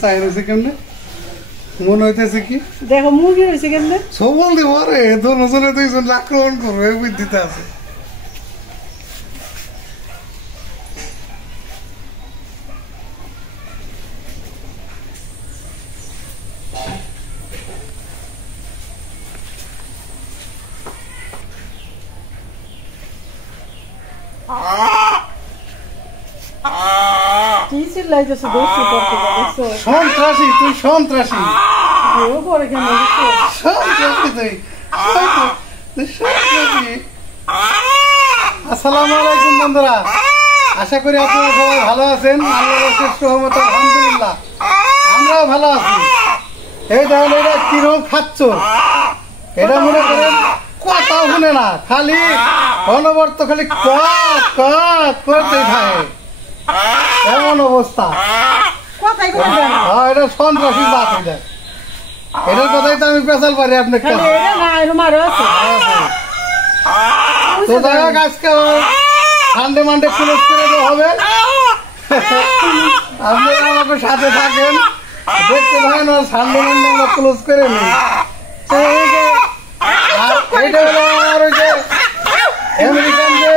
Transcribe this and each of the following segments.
চাইছে কেমনে মনে হইতেছে কি দেখো মুরগি হয়েছে কেমনে সবল দিব রে দুজনে দুইজন আক্রমণ করবে এই বুদ্ধিতে আছে কি চিল্লাইতেছে দোষী করতে গেছো সন্ত্রাসী তুই সন্ত্রাসী এও করে কেন সন্ত্রাসী তুই সন্ত্রাসী আসসালামু আলাইকুম বন্ধুরা আশা করি আপনারা সবাই ভালো আছেন আল্লাহর শেষ রহমতে আলহামদুলিল্লাহ আমরাও ভালো আছি এই তাহলে এটা কিরকম খাচ্ছ এটা মনে করেন কথাও শুনে না খালি অনবরত খালি করতেই থাকে এমন অবস্থা এটা সন্ত্রাসী জাত এটা এটার কথাই তো আমি পেশাল পারি আপনাকে তো যাই হোক আজকে সানডে মানডে ক্লোজ করে দেওয়া হবে আপনারা আমাকে সাথে থাকেন দেখতে থাকেন সানডে মানডে আমরা ক্লোজ করে নিই তো এইটা হলো আমার ওই যে আমেরিকান যে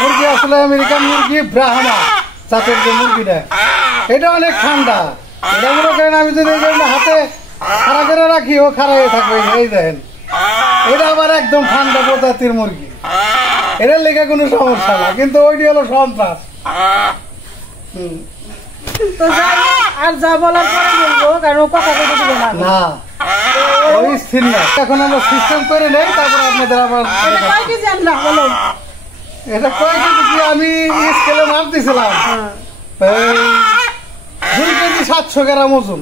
মুরগি আসলে আমেরিকান মুরগি ব্রাহ্মা জাতের যে মুরগিটা এটা অনেক ঠান্ডা এটা মনে করেন আমি যদি হাতে খাড়া করে রাখি ও খাড়া হয়ে থাকবে এই দেখেন এটা আবার একদম ঠান্ডা প্রজাতির মুরগি এটার লেগে কোনো সমস্যা না কিন্তু ওইটি হলো সন্ত্রাস আর যা বলার পরে বলবো কারণ কথা বলতে দিবে না ওই স্থির না এখন আমরা সিস্টেম করে নেই তারপর আপনাদের আবার এটা কয় কেজি আমি স্কেলে মাপ দিয়েছিলাম 2 কেজি 700 গ্রাম ওজন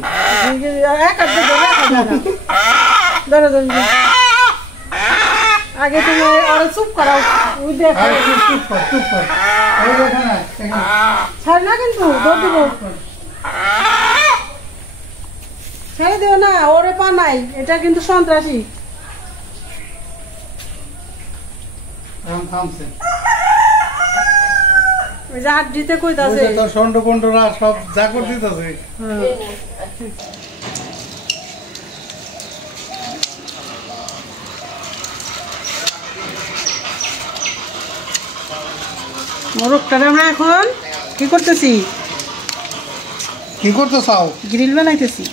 আগে তুমি আরো চুপ করাও ছাড় না কিন্তু ছেড়ে দিও না ওরে পা নাই এটা কিন্তু সন্ত্রাসী দিতে কইতাছে সন্ড পন্ডরা সব যা করে দিতেছে মোরগটা আমরা এখন কি করতেছি কি করতে চাও গ্রিল বানাইতেছি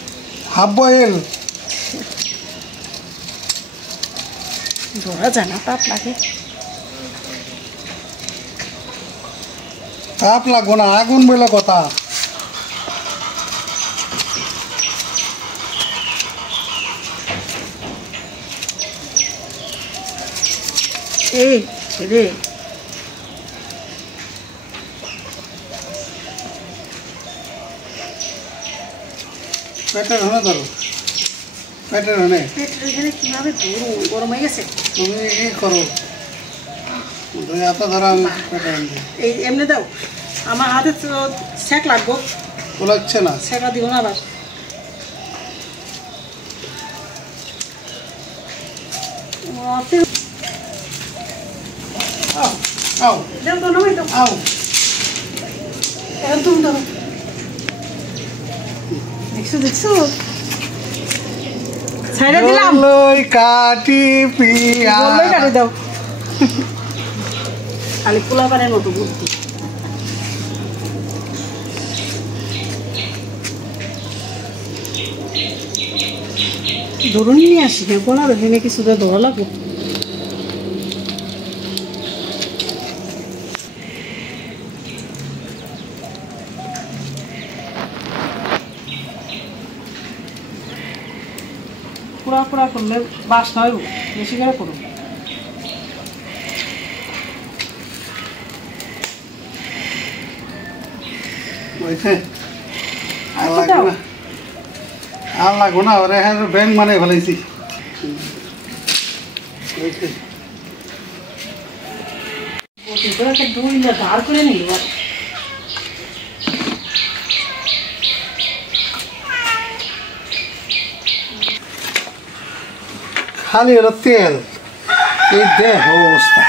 হাফ বয়েল ধরা যায় না তাপ লাগে তাপ লাগবো না আগুন বলে কথা এই রে পেটের হনে ধরো পেটের হনে কিভাবে ধরো গরম হয়ে গেছে তুমি কি করো এত ধরো আমি পেটে এই এমনি দাও আমার হাতে সেক লাগবো তোলাচ্ছে না সেকা দিব না আবার দেখছো ছাইড়া দিলাম কাটি পিয়া কাটি দাও খালি পোলা পানের মতো বুদ্ধি ধরুন নিয়ে আসি গলার ওখানে কিছুটা ধরা লাগবে পুরা পুরা করলে বাস নয় বেশি করে করুন আর লাগবো না ওরা এখন ব্যাংক মানে ফেলাইছি ধার করে নিল খালি হলো তেল এই দেখ অবস্থা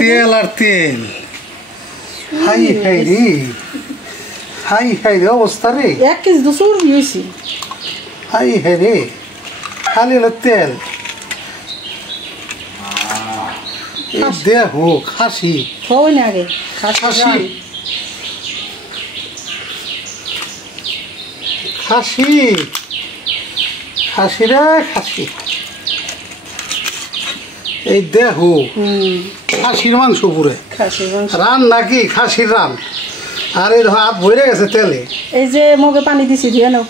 তেল আর তেল হাই হাই রে হাই হাই রে অবস্থা রে, 1 কেজি তো চর্বি হয়েছি। হাই হাই রে, খালি হলো তেল। এই দেহ খাসি, হয় না আগে খাসি খাসি খাসি রে খাসি। এই দেহ খাসির মাংস পুরে খাসির মাংস। রান নাকি খাসির রান। আর এই হাত ভরে গেছে তেলে। এই যে মগে পানি দিছি দিয়ে নাও,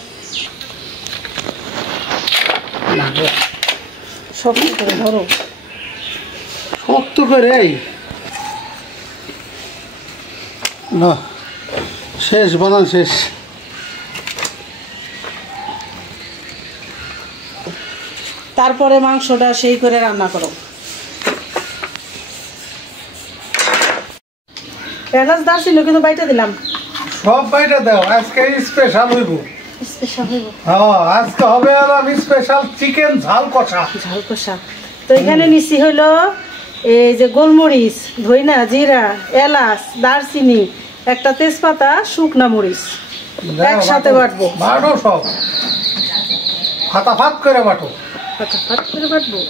শক্ত করে ধরো, শক্ত করে। এই না, শেষ বানান শেষ। তারপরে মাংসটা সেই করে রান্না করো। এলাচ দারচিনি কিন্তু বাইটা দিলাম, সব বাইটা দাও, আজকে স্পেশাল হইব। স্পেশাল হইব। হ্যাঁ, আজকে হবে আর স্পেশাল চিকেন ঝাল কষা। ঝাল কষা। তো এখানে নিচ্ছি হইলো এই যে গোলমরিচ, ধইনা, জিরা, এলাচ, দারচিনি, একটা তেজপাতা, শুকনা মরিচ একসাথে বাটবো। বাটো সব ফাটাফাট করে বাটো। ফাটাফাট করে বাটবো।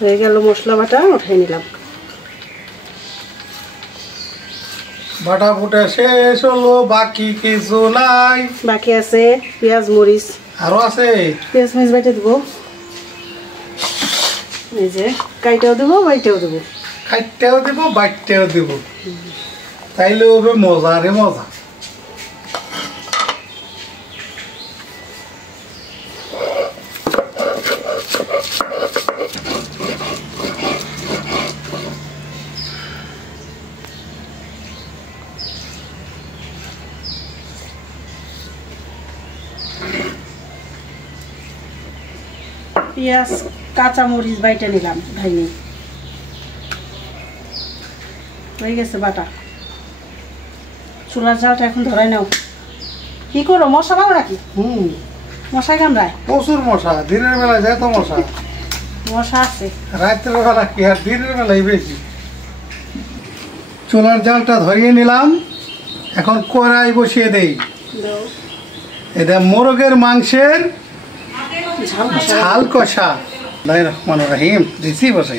হয়ে গেল মশলা বাটা, উঠাই নিলাম। বাটা ফুটে শেষ হলো, বাকি কিছু নাই। বাকি আছে পেঁয়াজ মরিচ, আরো আছে পেঁয়াজ মরিচ বাইটে দেবো। এই যে কাইটাও দেবো, বাইটেও দেবো। খাইতেও দিব, বাইটেও দিব, তাইলে হবে মজা রে মজা। পেঁয়াজ কাঁচা মরিচ বাইটে নিলাম, ভাইনি হয়ে গেছে বাটা। চুলার জালটা এখন ধরাই নাও। কি করো, মশা পাবো নাকি? মশাই কামড়ায়? প্রচুর মশা, দিনের বেলা যায় তো মশা। মশা আছে রাতের বেলা কি আর দিনের বেলায় বেশি। চুলার জালটা ধরিয়ে নিলাম, এখন কড়াই বসিয়ে দেই। এটা মোরগের মাংসের ঝাল কষা। রহমান রহিম দিছি বসে।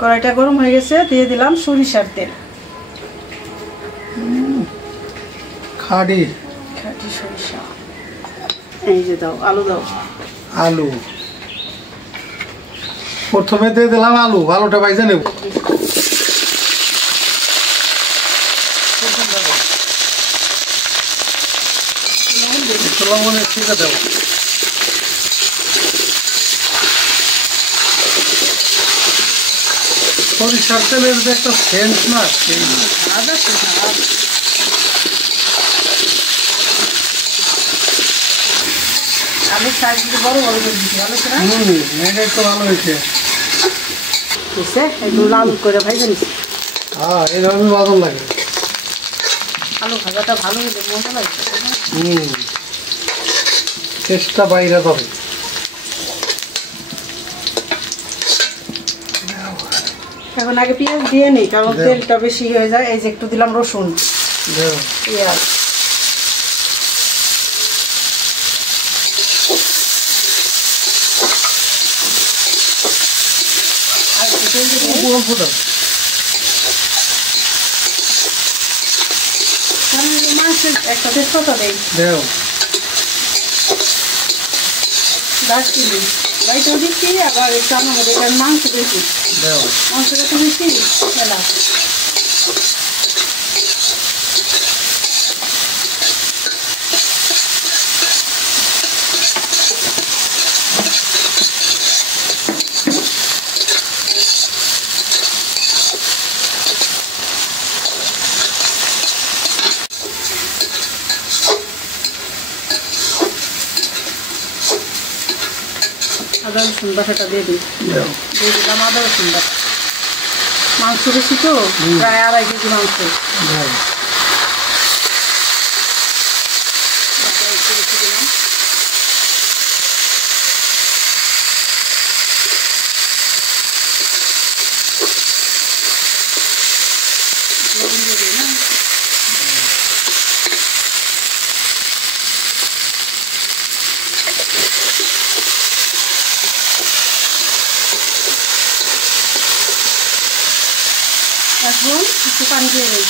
কড়াইটা গরম হয়ে গেছে, দিয়ে দিলাম সরিষার তেল। খাড়ি খাঁটি সরিষা। এই যে দাও, আলু দাও। আলু প্রথমে দিয়ে দিলাম আলু, আলুটা বাইজে নেব। লবণের ঠিক আছে, সরিষার তেলের যে একটা সেন্ট না, সেই আলু সাইজ বড় বড় করে দিচ্ছি, ভালো করে। এটাই তো ভালো হয়েছে। একটু লাল করে ভাইজে নিচ্ছি। হ্যাঁ, এইভাবে ভালো লাগে। আলু ভাজাটা ভালো হয়েছে, মজা লাগছে। চেষ্টা বাইরে যাবে। এখন আগে পেঁয়াজ দিয়ে নিই, কারণ তেলটা বেশি হয়ে যায়। এই যে একটু দিলাম রসুন, পেঁয়াজ, মাংসের একটা তেজপাতা দেই, দারচিনি বাইটাও দিচ্ছি, আবার একটু আমার মধ্যে মাংস দিচ্ছি, মাংসটা তো দিচ্ছি। এলাচ আদা রসুন বাটাটা দিয়ে দিই। দিয়ে দিলাম আদা রসুন বাটা। মাংস বেশি তো, প্রায় 2.5 কেজি মাংস। লবণ দিয়ে দিই না। এখন একটু পানি দিয়ে দিই।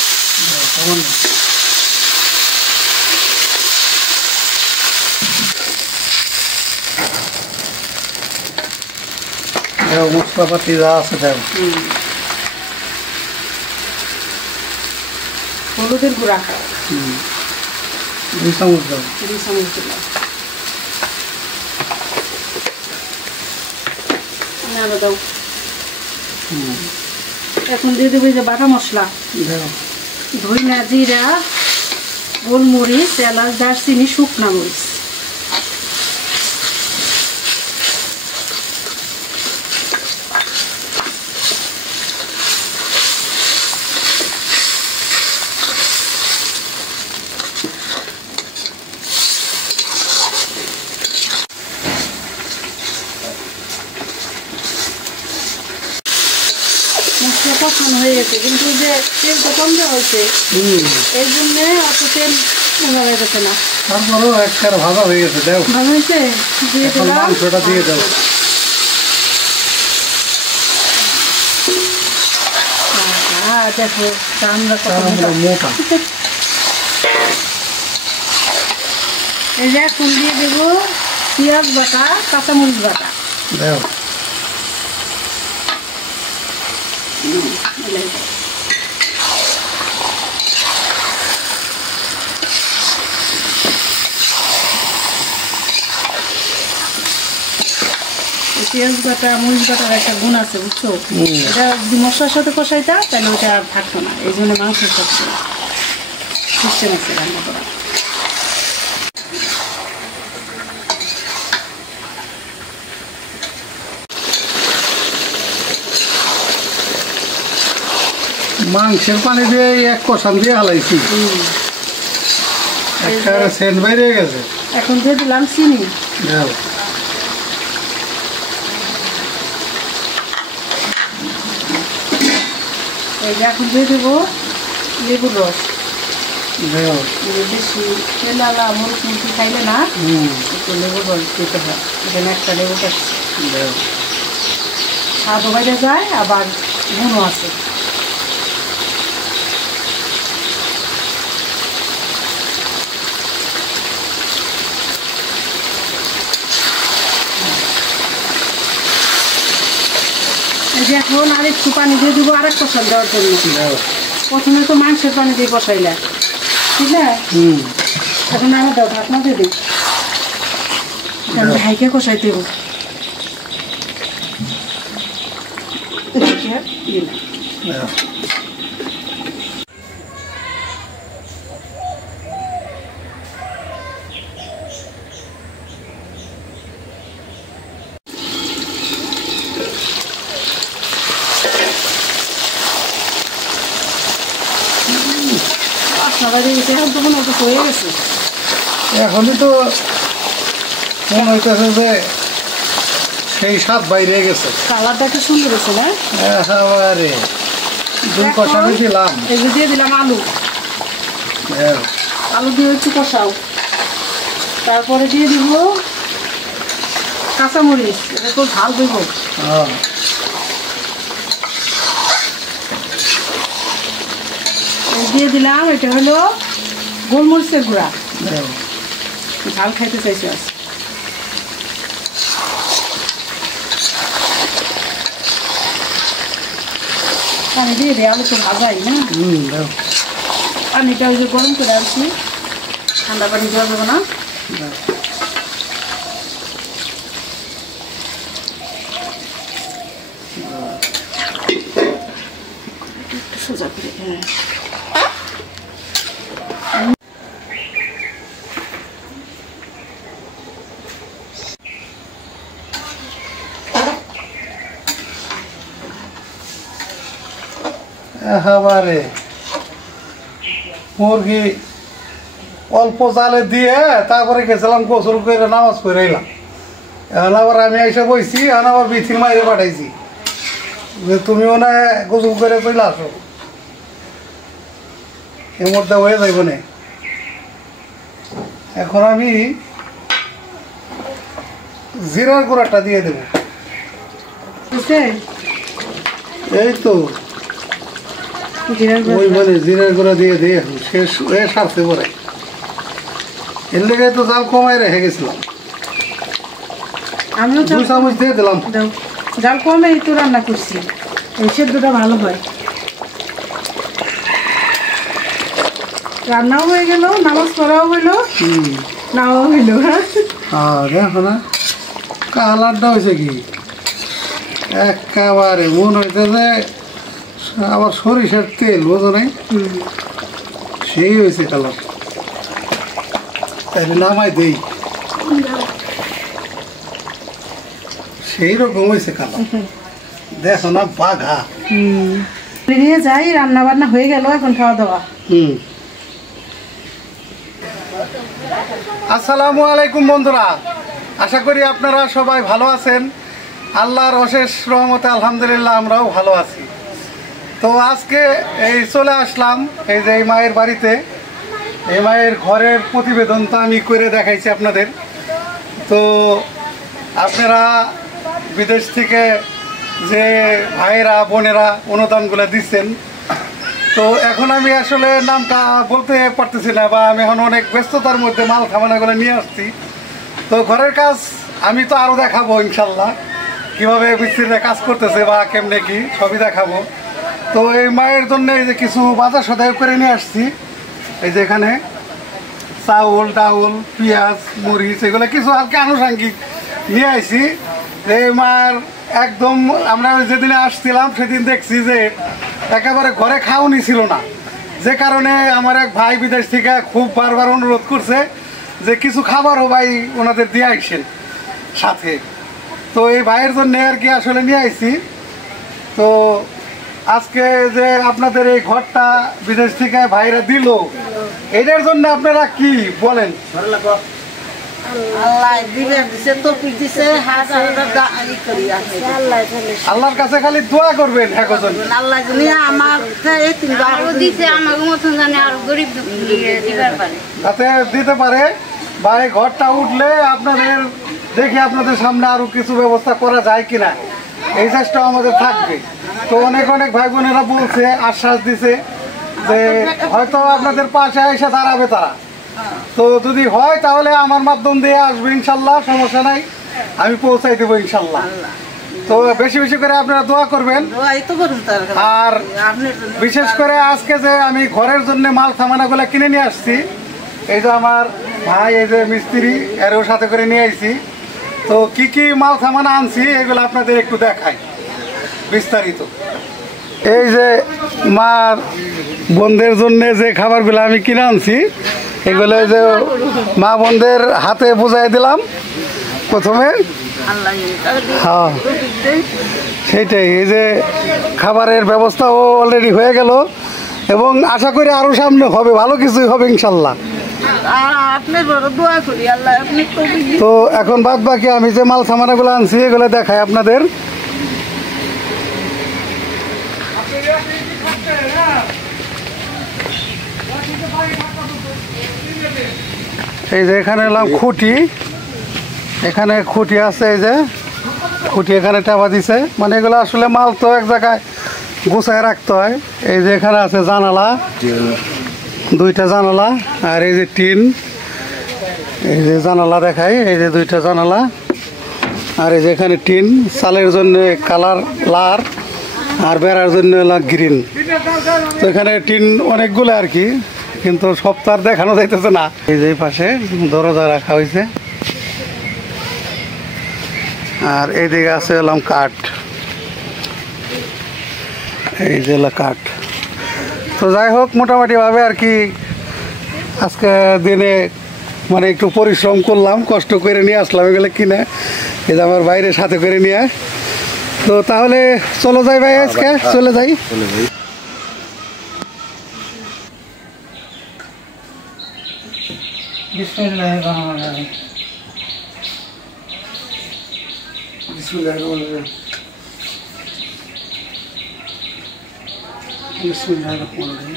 মশলাপাতি যা আছে দেব। হলুদের গুঁড়া 2 চামচ দাও। 2 চামচ দিলাম। নাড়া দাও। এখন দিয়ে দেবো যে বাটা মশলা, ধইনা জিরা গোলমরিচ এলাচ দারচিনি শুকনা মরিচ। মশলা কষানো হয়ে গেছে, কিন্তু যে তেল তো কম দেওয়া হয়েছে, এই জন্যে অত তেল মনে হয়ে গেছে না। তারপরেও একটা ভাজা হয়ে গেছে দেও। ভালো হয়েছে, দিয়ে দিলাম মাংসটা দিয়ে দাও। দেখো আমরা মোটা। এই যে এখন দিয়ে দেবো পেঁয়াজ বাটা কাঁচামরিচ বাটা। দেও। পেঁয়াজ বাটা মরিচ বাটার একটা গুণ আছে, বুঝছো? এটা যদি মশলার সাথে কষাইতা তাহলে ওইটা আর থাকতো না। এই জন্য মাংসের সাথে সিস্টেম আছে রান্না করা। মাংসের পানি দিয়ে এক কষান দিয়ে হালাইছি, একটা সেন্ট বাইরে গেছে। এখন দিয়ে দিলাম চিনি। এই যে এখন দিয়ে দেবো লেবুর রস। বেশি তেলালা মরিচ মুখি খাইলে না, একটু লেবুর রস দিতে হয়। এখানে একটা লেবু কাটছি, স্বাদও বাইরে যায় আবার গুণও আছে। এখন আর একটু পানি দিয়ে দেবো আরেক কষান দেওয়ার জন্য। প্রথমে তো মাংসের পানি দিয়ে কষাইলে, ঠিক আছে? এখন আরো দাও, ঢাকনা দিয়ে দিই, হাইকে কষাই দেবো। এখন তো মনে হচ্ছে হয়ে গেছে। এখনই তো মনে হইতেছে যে সেই স্বাদ বাইরে গেছে। কালারটা কি সুন্দর হয়েছে না? একেবারে 2 কষানো দিলাম। এই যে দিয়ে দিলাম আলু। আলু দিয়ে একটু কষাও, তারপরে দিয়ে দিব কাঁচামরিচ। এটা তো ঝাল দেব। দিয়ে দিলাম, এটা হলো গোলমরিচের গুঁড়া। ঝাল খাইতে চাইছে। পানি দিয়ে দেয়, আলু তো ভাজাই না। পানিটা ওই যে গরম করে আনছি, ঠান্ডা পানি দেওয়া যাবে না। একটু সোজা করে, হ্যাঁ। এবারে মুরগি অল্প জালে দিয়ে তারপরে গেছিলাম গোসল করে নামাজ পড়ে এলাম। এখন আবার আমি এসে বইছি, এখন আবার বিথির মাইরে পাঠাইছি যে তুমিও না গোসল করে চলে আসো, এর মধ্যে হয়ে যাইব না। এখন আমি জিরার গুঁড়াটা দিয়ে দেবো। এই তো ওই মানে জিরার গুঁড়া দিয়ে দিয়ে শেষ হয়ে সারতে পরে এর লেগে তো জাল কমাই রেখে গেছিলাম। আমিও 2 চামচ দিয়ে দিলাম। জাল কমে তো রান্না করছি, এই সেদ্ধটা ভালো হয়। রান্নাও হয়ে গেল, নামাজ পড়াও হইলো, নাও হইলো। হ্যাঁ দেখো না কালারটা হয়েছে কি একেবারে মনে হইতে যে আবার সরিষার তেল, বোঝো নাই? সেই হয়েছে কালার। তাইলে নামাই দেই, সেই রকম হয়েছে কালার। দেখো না বাঘা। নিয়ে যাই, রান্না বান্না হয়ে গেল, এখন খাওয়া দাওয়া। আসসালামু আলাইকুম বন্ধুরা, আশা করি আপনারা সবাই ভালো আছেন। আল্লাহর অশেষ রহমতে আলহামদুলিল্লাহ আমরাও ভালো আছি। তো আজকে এই চলে আসলাম এই যে এই মায়ের বাড়িতে। এই মায়ের ঘরের প্রতিবেদন তো আমি করে দেখাইছি আপনাদের। তো আপনারা বিদেশ থেকে যে ভাইয়েরা বোনেরা অনুদানগুলো দিচ্ছেন, তো এখন আমি আসলে নামটা বলতে পারতেছি না, বা আমি এখন অনেক ব্যস্ততার মধ্যে মাল খামানাগুলো নিয়ে আসছি। তো ঘরের কাজ আমি তো আরও দেখাবো ইনশাল্লাহ, কীভাবে মিস্ত্রিরা কাজ করতেছে বা কেমনে কি সবই দেখাবো। তো এই মায়ের জন্য এই যে কিছু বাজার সদাই করে নিয়ে আসছি। এই যে এখানে চাউল ডাউল পেঁয়াজ মরিচ এগুলো কিছু হালকা আনুষাঙ্গিক নিয়ে আসছি। এই মায়ের একদম আমরা যেদিনে আসছিলাম সেদিন দেখছি যে একেবারে ঘরে খাওয়ানি ছিল না, যে কারণে আমার এক ভাই বিদেশ থেকে খুব বারবার অনুরোধ করছে যে কিছু খাবারও ভাই ওনাদের দিয়ে আসছেন সাথে। তো এই ভাইয়ের জন্য আর কি আসলে নিয়ে আসছি। তো আজকে যে আপনাদের এই ঘরটা বিদেশ থেকে ভাইরা দিল, এটার জন্য আপনারা কি বলেন? আল্লাহর কাছে খালি দোয়া করবেন। যাতে দিতে পারে বা এই ঘরটা উঠলে আপনাদের দেখি আপনাদের সামনে আরো কিছু ব্যবস্থা করা যায় কিনা, এই চেষ্টাও আমাদের থাকবে। তো অনেক অনেক ভাই বোনেরা বলছে, আশ্বাস দিছে যে হয়তো আপনাদের পাশে এসে দাঁড়াবে তারা। তো যদি হয় তাহলে আমার মাধ্যম দিয়ে আসবে ইনশাল্লাহ, সমস্যা নাই, আমি পৌঁছাই দেবো ইনশাল্লাহ। তো বেশি বেশি করে আপনারা দোয়া করবেন। আর বিশেষ করে আজকে যে আমি ঘরের জন্য মাল সামানাগুলো কিনে নিয়ে আসছি, এই যে আমার ভাই এই যে মিস্ত্রি এরও সাথে করে নিয়ে আসছি। তো কি কি মাল সামান আনছি এগুলো আপনাদের একটু দেখাই বিস্তারিত। এই যে মার বোনদের জন্য যে খাবারগুলো আমি কিনে আনছি, এগুলো যে মা বোনদের হাতে বুঝাই দিলাম প্রথমে। হ্যাঁ সেইটাই, এই যে খাবারের ব্যবস্থাও অলরেডি হয়ে গেল এবং আশা করি আরও সামনে হবে, ভালো কিছুই হবে ইনশাল্লাহ। তো এখন বাদ বাকি আমি যে মাল সামানাগুলো আনছি এগুলো দেখাই আপনাদের। এই যে এখানে এলাম খুঁটি, এখানে খুঁটি আছে, এই যে খুঁটি এখানে টাপা দিছে, মানে এগুলো আসলে মাল তো এক জায়গায় গুছায় রাখতে হয়। এই যে এখানে আছে জানালা, 2টা জানালা, আর এই যে টিন, এই যে জানালা দেখাই, এই যে 2টা জানালা, আর এই যে এখানে টিন, চালের জন্য কালার লাল আর বেড়ার জন্য গ্রিন। তো এখানে টিন অনেকগুলো আর কি, কিন্তু সব তো আর দেখানো যাইতেছে না। এই যে পাশে দরজা রাখা হয়েছে, আর এইদিকে আছে এলাম কাঠ, এই যে কাঠ। তো যাই হোক মোটামুটিভাবে আর কি আজকে দিনে মানে একটু পরিশ্রম করলাম, কষ্ট করে নিয়ে আসলাম এগুলো কিনে, এই যে আমার বাইরে সাথে করে নিয়ে। তো তাহলে চলো যাই ভাই, আজকে চলে যাই। বিসমিল্লাহির রহমানির রহিম। বিসমিল্লাহির রহমানির রহিম। বিসমিল্লাহির রহমানির রহিম।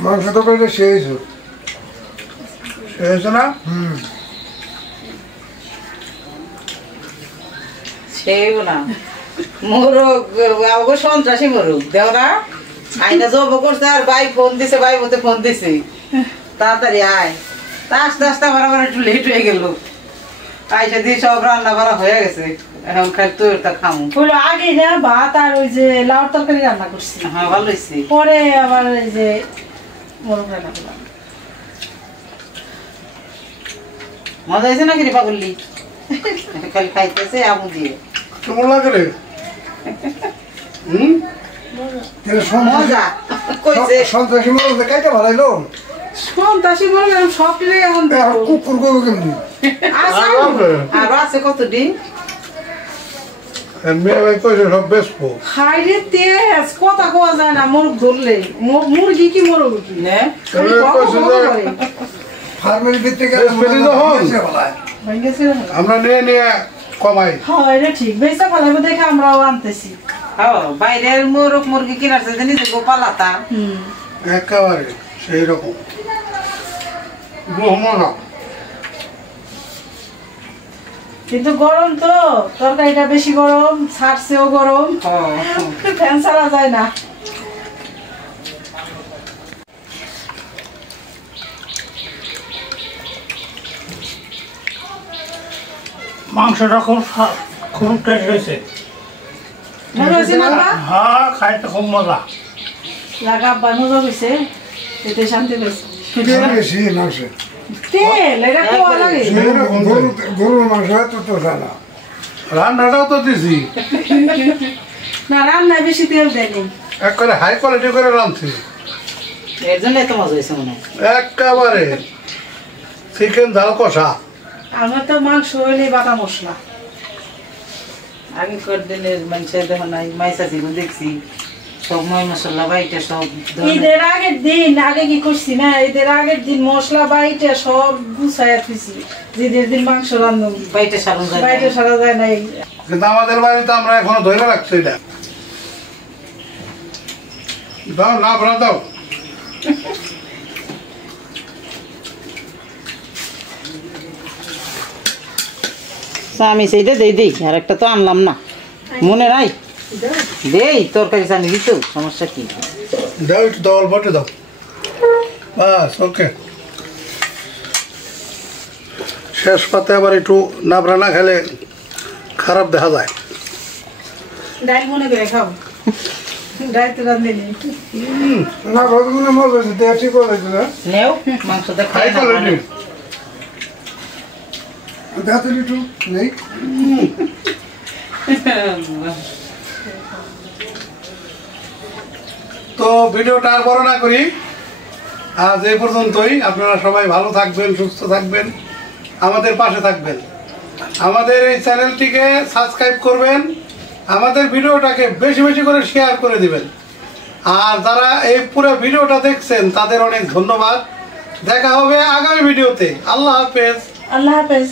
মাংস তো করে শেষ না? সেও না মোরগ অবশ্য সন্ত্রাসী মোরগ দেওরা আইনা জব করছে আর ভাই ফোন দিছে ভাই মতে ফোন দিছে তাড়াতাড়ি আয় তা আস্তে আস্তে আমার আবার একটু লেট হয়ে গেল আইসা দিয়ে সব রান্না করা হয়ে গেছে এখন খালি তৈরিটা খামু হলো আগে না ভাত আর ওই যে লাউর তরকারি রান্না করছি হ্যাঁ ভালো হয়েছে পরে আবার এই যে মোরগ রান্না করলাম। মজা হয়েছে না কিরে পাগলি খালি খাইতেছে আমু দিয়ে কেমন লাগে রে? মজা কইছে সন্ত্রাসী মানুষ খাইতে ভালো লাগলো। সন্ত্রাসী মোরগ সব টিরে এখন কুকুর করবো কেমনি? আর আছে কত দিন মেয়ে ভাই কইছে সব বেসবো। হাইরে তেজ কথা কোয়া যায় না মোরগ ধরলে মুরগি কি মোরগ কি নে খালি এবার বক কইছে বক যে- করে। ফার্মের ভিত্তিতে হয়ে গেছে না? আমরা নিয়ে নিয়ে কমাই। হ্যাঁ এটা ঠিক বেসা ফেলাবো দেখে আমরাও আনতেছি। বাইরের মোরগ মুরগি কিনার সাথে নিজে গোপালাতা একেবারে সেই রকম না। কিন্তু গরম তো তরকারিটা বেশি গরম ছাড়ছেও গরম ফ্যান ছাড়া যায় না। মাংসটা খুব খুব টেস্ট হয়েছে। মজা হয়েছে না বা? হ্যাঁ, খাইতে খুব মজা। লাগা আব্বা মজা হয়েছে এতে শান্তি পেয়েছে। তেল বেশি মাংসে। তেল এটা কোয়া লাগে গরুর মাংস তো জানা রান্নাটাও তো দিছি না রান্নায় বেশি তেল দেয়নি। একবারে হাই কোয়ালিটি করে রাঁধছি এর জন্য এত মজা হয়েছে মনে হয় একেবারে চিকেন ঝাল কষা। আমার তো মাংস হইলে বাটা মশলা আগেকার দিনের মানুষের দেখুন মাইসা ছিল দেখছি সব ময় মশলা বাইটা সব ঈদের আগের দিন আগে কি করছি না ঈদের আগের দিন মশলা বাইটা সব গুছাইয়া থুইছি ঈদের দিন মাংস রান্ধব বাইটা সারণ যায় বাইরে সারা যায় না কিন্তু আমাদের বাড়িতে আমরা এখনো ধরে রাখছি এটা। দাও না ভরা দাও। আমি সেইটা দেই দেই আর একটা তো আনলাম না মনে নাই দেই তরকারি চানি দিত সমস্যা কি দাও একটু দাও অল্প একটু দাও বাস ওকে। শেষ পাতে আবার একটু নাবড়া না খেলে খারাপ দেখা যায়। ডাল মনে করে খাও ডাল তো রান্ধে নেই না কতগুলো মজা হয়েছে দেয়া ঠিক হয়েছে না নেও মাংসটা খাই হাই না কোয়ালিটি দেখাতে একটু নেই। তো ভিডিওটা আর বড় না করি আজ এই পর্যন্তই। আপনারা সবাই ভালো থাকবেন সুস্থ থাকবেন আমাদের পাশে থাকবেন আমাদের এই চ্যানেলটিকে সাবস্ক্রাইব করবেন আমাদের ভিডিওটাকে বেশি বেশি করে শেয়ার করে দিবেন আর যারা এই পুরো ভিডিওটা দেখছেন তাদের অনেক ধন্যবাদ। দেখা হবে আগামী ভিডিওতে। আল্লাহ হাফেজ। আল্লাহ হাফেজ।